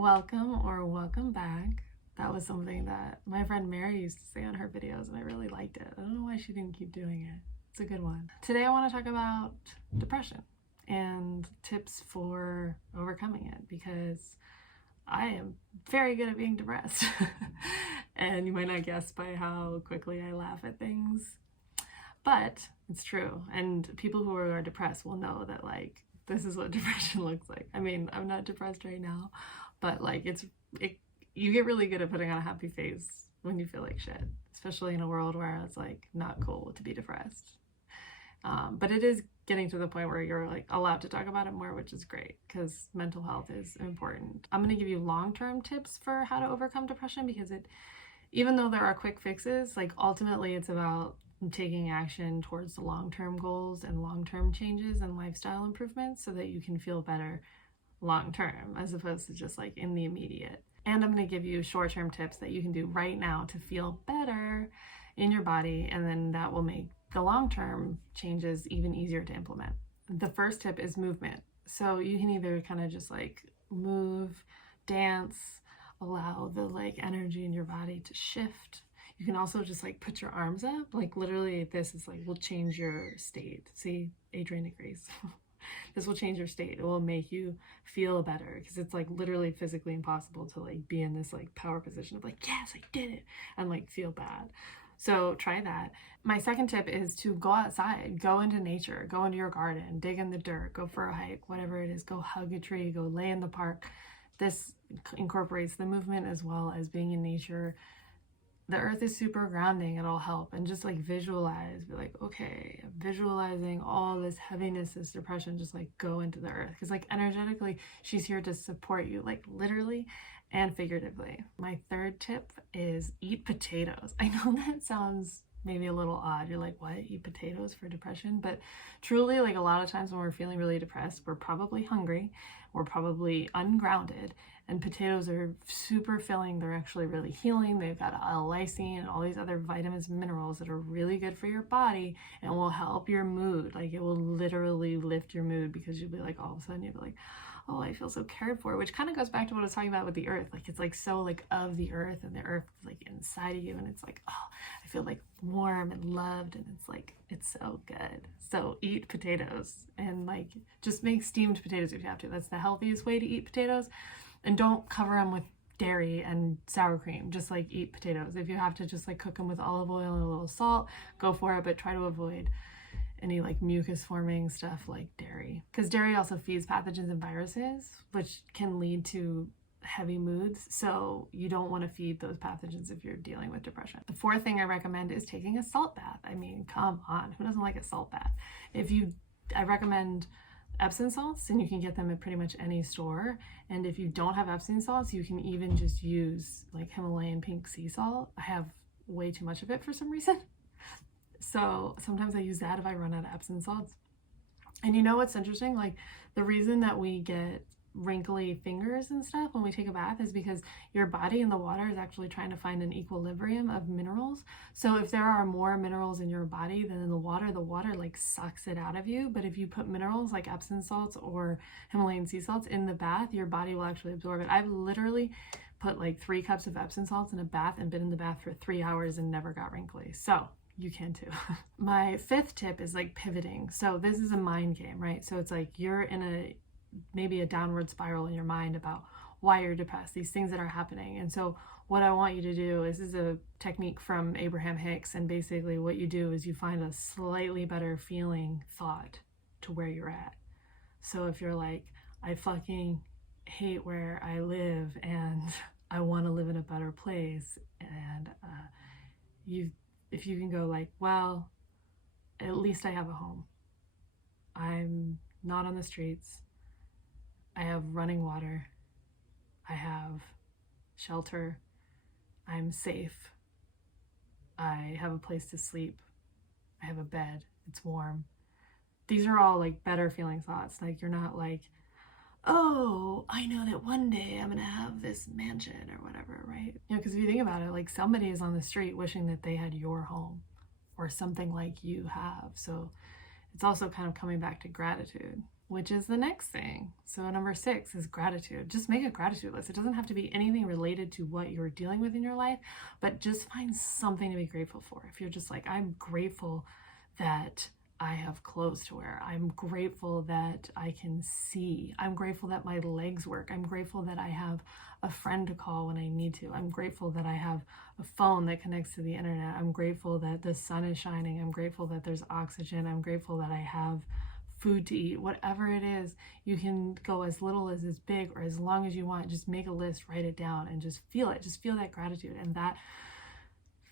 Welcome or welcome back. That was something that my friend Mary used to say on her videos, and I really liked it. I don't know why she didn't keep doing it. It's a good one. Today I want to talk about depression and tips for overcoming it, because I am very good at being depressed. And you might not guess by how quickly I laugh at things, but it's true. And people who are depressed will know that, like, this is what depression looks like. I mean, I'm not depressed right now, but like you get really good at putting on a happy face when you feel like shit, especially in a world where it's like not cool to be depressed. But it is getting to the point where you're like allowed to talk about it more, which is great, because mental health is important. I'm going to give you long-term tips for how to overcome depression, because even though there are quick fixes, like ultimately it's about taking action towards the long-term goals and long-term changes and lifestyle improvements so that you can feel better long-term, as opposed to just like in the immediate. And I'm going to give you short-term tips that you can do right now to feel better in your body, and then that will make the long-term changes even easier to implement. The first tip is movement. So you can either kind of just like move, dance, allow the like energy in your body to shift. You can also just like put your arms up, like literally this is like will change your state. See, Adrian agrees. This will change your state. It will make you feel better, because it's like literally physically impossible to like be in this like power position of like, yes, I did it, and like feel bad. So try that. My second tip is to go outside, go into nature, go into your garden, dig in the dirt, go for a hike, whatever it is, go hug a tree, go lay in the park. This incorporates the movement as well as being in nature. The earth is super grounding. It'll help. And just like visualize, be like, okay, visualizing all this heaviness, this depression, just like go into the earth, because like energetically she's here to support you, like literally and figuratively. My third tip is eat potatoes. I know that sounds maybe a little odd. You're like, what, eat potatoes for depression? But truly, like a lot of times when we're feeling really depressed, we're probably hungry, we're probably ungrounded, and potatoes are super filling. They're actually really healing. They've got L-lysine and all these other vitamins and minerals that are really good for your body and will help your mood. Like it will literally lift your mood, because you'll be like, all of a sudden you'll be like, oh, I feel so cared for, which kind of goes back to what I was talking about with the earth. Like it's like so like of the earth, and the earth is like inside of you, and it's like, oh, I feel like warm and loved, and it's like, it's so good. So eat potatoes, and like just make steamed potatoes if you have to. That's the healthiest way to eat potatoes. And don't cover them with dairy and sour cream. Just like eat potatoes. If you have to just like cook them with olive oil and a little salt, go for it, but try to avoid any like mucus forming stuff like dairy, because dairy also feeds pathogens and viruses, which can lead to heavy moods. So you don't want to feed those pathogens if you're dealing with depression. The fourth thing I recommend is taking a salt bath. I mean, come on, who doesn't like a salt bath? I recommend Epsom salts, and you can get them at pretty much any store. And if you don't have Epsom salts, you can even just use like Himalayan pink sea salt. I have way too much of it for some reason, so sometimes I use that if I run out of Epsom salts. And you know what's interesting? Like the reason that we get wrinkly fingers and stuff when we take a bath is because your body in the water is actually trying to find an equilibrium of minerals. So if there are more minerals in your body than in the water like sucks it out of you. But if you put minerals like Epsom salts or Himalayan sea salts in the bath, your body will actually absorb it. I've literally put like 3 cups of Epsom salts in a bath and been in the bath for 3 hours and never got wrinkly. So you can too. My fifth tip is like pivoting. So this is a mind game, right? So it's like you're in maybe a downward spiral in your mind about why you're depressed, these things that are happening. And so what I want you to do is, this is a technique from Abraham Hicks, and basically what you do is you find a slightly better feeling thought to where you're at. So if you're like, I fucking hate where I live and I want to live in a better place, and if you can go like, well, at least I have a home. I'm not on the streets. I have running water. I have shelter. I'm safe. I have a place to sleep. I have a bed. It's warm. These are all like better feeling thoughts. Like you're not like, oh, I know that one day I'm gonna have this mansion or whatever, right? You know, because if you think about it, like somebody is on the street wishing that they had your home or something like you have. So it's also kind of coming back to gratitude. which is the next thing. So number 6 is gratitude. Just make a gratitude list. It doesn't have to be anything related to what you're dealing with in your life, but just find something to be grateful for. If you're just like, I'm grateful that I have clothes to wear. I'm grateful that I can see. I'm grateful that my legs work. I'm grateful that I have a friend to call when I need to. I'm grateful that I have a phone that connects to the internet. I'm grateful that the sun is shining. I'm grateful that there's oxygen. I'm grateful that I have food to eat. Whatever it is, you can go as little as big or as long as you want. Just make a list, write it down, and just feel it. Just feel that gratitude, and that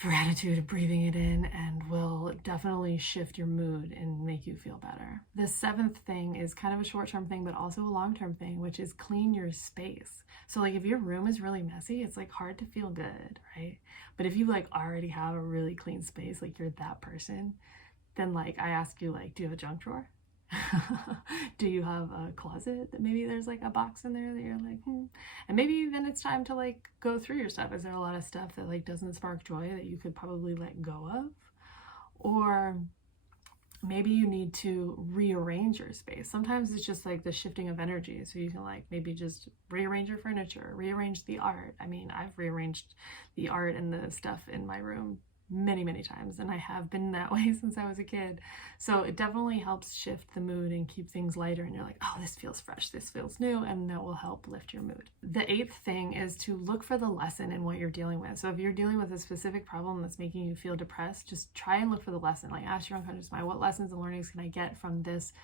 gratitude, breathing it in, and will definitely shift your mood and make you feel better. The 7th thing is kind of a short-term thing, but also a long-term thing, which is clean your space. So like if your room is really messy, it's like hard to feel good, right? But if you like already have a really clean space, like you're that person, then like I ask you, like, do you have a junk drawer? Do you have a closet that maybe there's like a box in there that you're like, And maybe then it's time to like go through your stuff. Is there a lot of stuff that like doesn't spark joy that you could probably let go of? Or maybe you need to rearrange your space. Sometimes it's just like the shifting of energy. So you can like maybe just rearrange your furniture, rearrange the art. I mean, I've rearranged the art and the stuff in my room many times, and I have been that way since I was a kid. So it definitely helps shift the mood and keep things lighter, and you're like, oh, this feels fresh, this feels new, and that will help lift your mood. The 8th thing is to look for the lesson in what you're dealing with. So if you're dealing with a specific problem that's making you feel depressed, just try and look for the lesson. Like ask your unconscious mind, what lessons and learnings can I get from this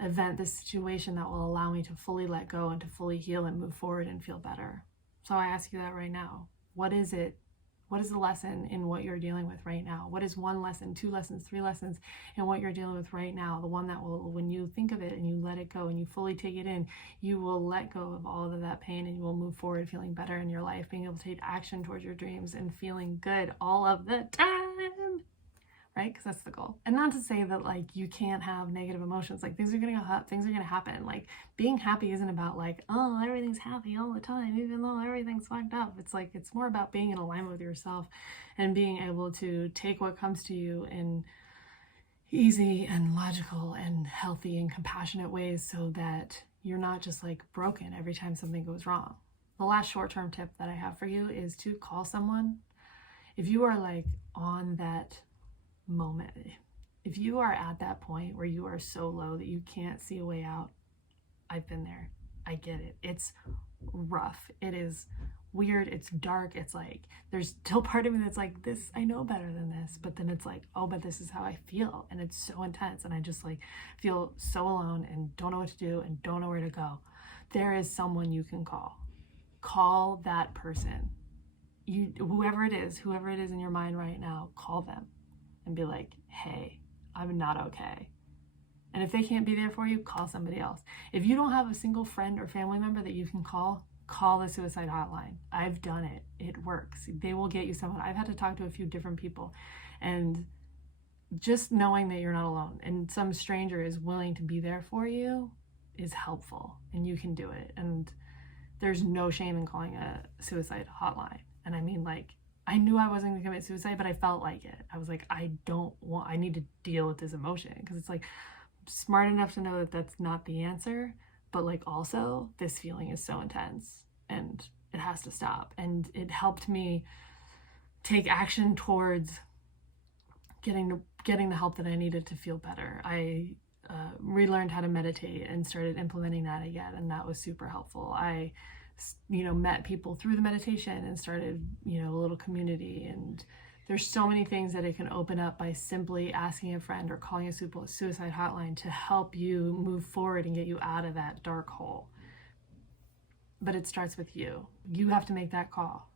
event, this situation, that will allow me to fully let go and to fully heal and move forward and feel better? So I ask you that right now. What is it? What is the lesson in what you're dealing with right now? What is one lesson, 2 lessons, 3 lessons in what you're dealing with right now? The one that will, when you think of it and you let it go and you fully take it in, you will let go of all of that pain and you will move forward feeling better in your life, being able to take action towards your dreams and feeling good all of the time. Right? Because that's the goal. And not to say that like you can't have negative emotions. Like things are gonna go up, things are gonna happen. Like being happy isn't about like, oh, everything's happy all the time, even though everything's fucked up. It's like, it's more about being in alignment with yourself and being able to take what comes to you in easy and logical and healthy and compassionate ways, so that you're not just like broken every time something goes wrong. The last short-term tip that I have for you is to call someone. If you are like on that moment, if you are at that point where you are so low that you can't see a way out, I've been there. I get it. It's rough. It is weird. It's dark. It's like there's still part of me that's like, this, I know better than this, but then it's like, oh, but this is how I feel, and it's so intense, and I just like feel so alone and don't know what to do and don't know where to go. There is someone you can call that person. Whoever it is in your mind right now, call them and be like, hey, I'm not okay. And if they can't be there for you, call somebody else. If you don't have a single friend or family member that you can call the suicide hotline. I've done it. It works. They will get you someone. I've had to talk to a few different people, and just knowing that you're not alone and some stranger is willing to be there for you is helpful, and you can do it. And there's no shame in calling a suicide hotline. And I mean, like, I knew I wasn't going to commit suicide, but I felt like it. I was like, I need to deal with this emotion, because it's like smart enough to know that that's not the answer, but like also this feeling is so intense and it has to stop. And it helped me take action towards getting the help that I needed to feel better. I relearned how to meditate and started implementing that again, and that was super helpful. I met people through the meditation and started, a little community. And there's so many things that it can open up by simply asking a friend or calling a suicide hotline to help you move forward and get you out of that dark hole. But it starts with you. You have to make that call,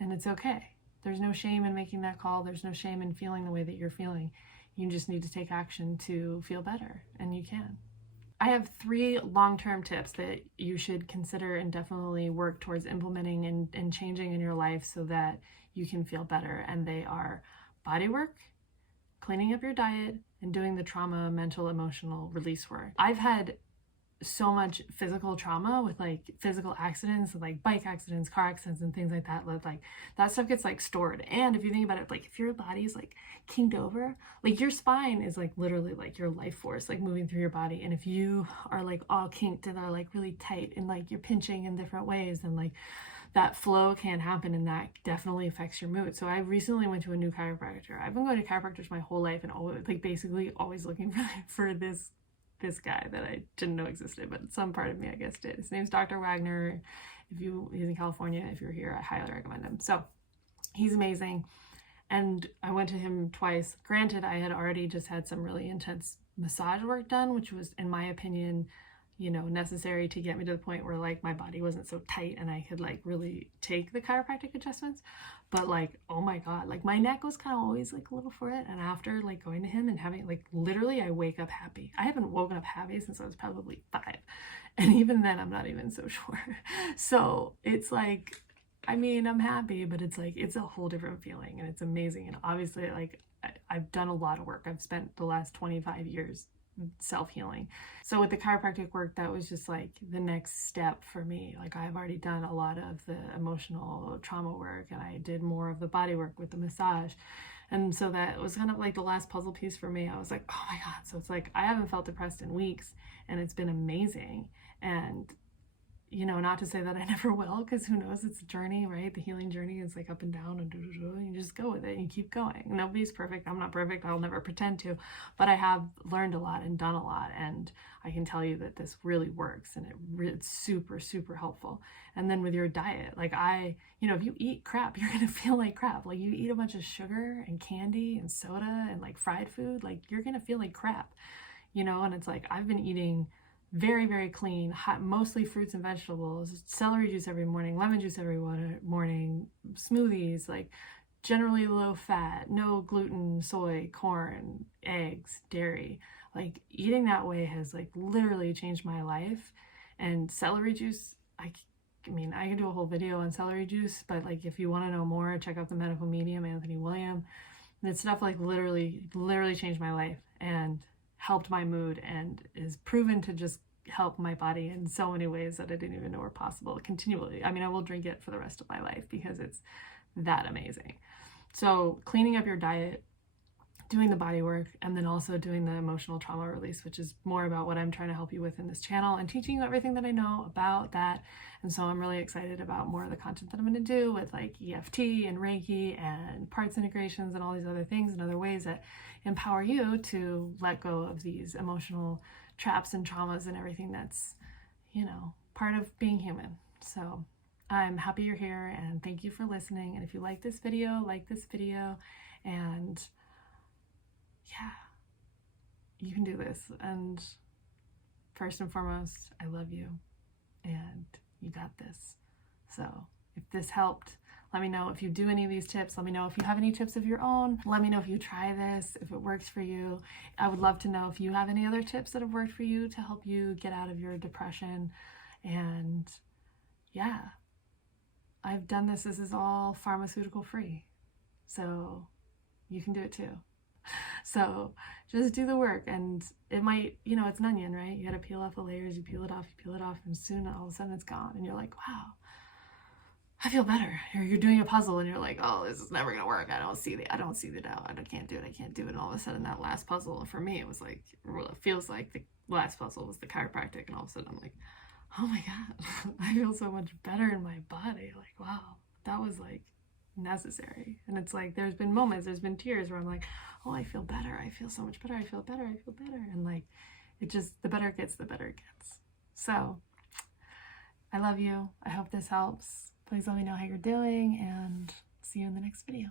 and it's okay. There's no shame in making that call. There's no shame in feeling the way that you're feeling. You just need to take action to feel better, and you can. I have 3 long-term tips that you should consider and definitely work towards implementing and changing in your life so that you can feel better. And they are body work, cleaning up your diet, and doing the trauma, mental, emotional release work. I've had so much physical trauma with like physical accidents, like bike accidents, car accidents, and things like that. Like that stuff gets like stored. And if you think about it, like if your body's like kinked over, like your spine is like literally like your life force, like moving through your body. And if you are like all kinked and are like really tight and like you're pinching in different ways, then like that flow can't happen, and that definitely affects your mood. So I recently went to a new chiropractor. I've been going to chiropractors my whole life and always like basically always looking for this guy that I didn't know existed, but some part of me I guess did. His name's Dr. Wagner. He's in California. If you're here, I highly recommend him. So he's amazing. And I went to him twice. Granted, I had already just had some really intense massage work done, which was, in my opinion, necessary to get me to the point where like my body wasn't so tight and I could like really take the chiropractic adjustments. But like, oh my God, like my neck was kind of always like a little for it. And after like going to him and having like literally I wake up happy. I haven't woken up happy since I was probably 5. And even then I'm not even so sure. So it's like, I mean, I'm happy, but it's like, it's a whole different feeling and it's amazing. And obviously like I've done a lot of work. I've spent the last 25 years self-healing. So with the chiropractic work, that was just like the next step for me. Like I've already done a lot of the emotional trauma work and I did more of the body work with the massage. And so that was kind of like the last puzzle piece for me. I was like, oh my God. So it's like, I haven't felt depressed in weeks and it's been amazing. And not to say that I never will, because who knows, it's a journey, right? The healing journey is like up and down and you just go with it and you keep going. Nobody's perfect. I'm not perfect. I'll never pretend to, but I have learned a lot and done a lot. And I can tell you that this really works and it's super, super helpful. And then with your diet, like if you eat crap, you're going to feel like crap. Like you eat a bunch of sugar and candy and soda and like fried food, like you're going to feel like crap, and it's like, I've been eating very, very clean, mostly fruits and vegetables, celery juice every morning, lemon juice every morning, smoothies, like generally low fat, no gluten, soy, corn, eggs, dairy. Like eating that way has like literally changed my life. And celery juice, I mean, I can do a whole video on celery juice, but like if you want to know more, check out the medical medium, Anthony William. That stuff like literally changed my life and helped my mood and is proven to just help my body in so many ways that I didn't even know were possible continually. I mean, I will drink it for the rest of my life because it's that amazing. So cleaning up your diet, doing the body work, and then also doing the emotional trauma release, which is more about what I'm trying to help you with in this channel and teaching you everything that I know about that. And so I'm really excited about more of the content that I'm going to do with like EFT and Reiki and parts integrations and all these other things and other ways that empower you to let go of these emotional traps and traumas and everything that's, part of being human. So I'm happy you're here and thank you for listening. And if you like this video, and yeah, you can do this. And first and foremost, I love you and you got this. So if this helped, let me know if you do any of these tips. Let me know if you have any tips of your own. Let me know if you try this, if it works for you. I would love to know if you have any other tips that have worked for you to help you get out of your depression. And yeah, I've done this. This is all pharmaceutical free. So you can do it too. So just do the work, and it might, it's an onion, right? You got to peel off the layers, you peel it off, and soon all of a sudden it's gone. And you're like, wow, I feel better. Or you're doing a puzzle and you're like, oh, this is never going to work. I don't see the doubt. I can't do it. And all of a sudden that last puzzle, for me, it was like, it feels like the last puzzle was the chiropractic. And all of a sudden I'm like, oh my God, I feel so much better in my body. Like, wow, that was like necessary. And it's like, there's been moments, there's been tears where I'm like, oh, I feel better. I feel so much better. I feel better. And like, it just, the better it gets, the better it gets. So I love you. I hope this helps. Please let me know how you're doing and see you in the next video.